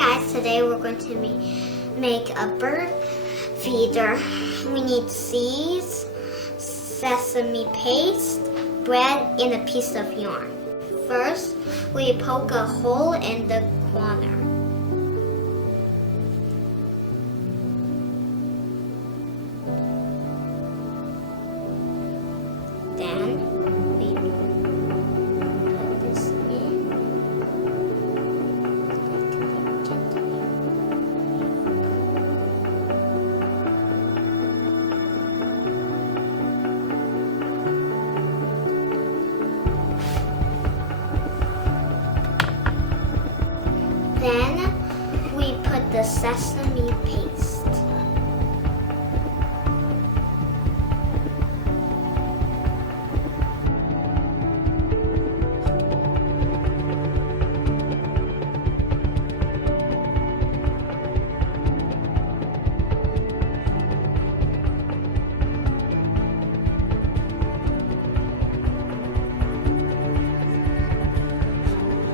guys, today we're going to make a bird feeder. We need seeds, sesame paste, bread, and a piece of yarn. First, we poke a hole in the corner. Then we put this in. Then we put the sesame paste.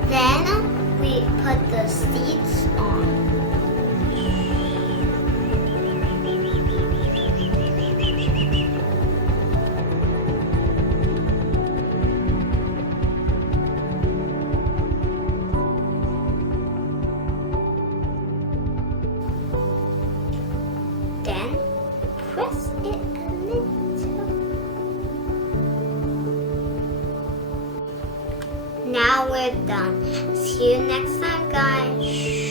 Then we put the seeds on. Then press it a little. Now we're done. See you next time, guys.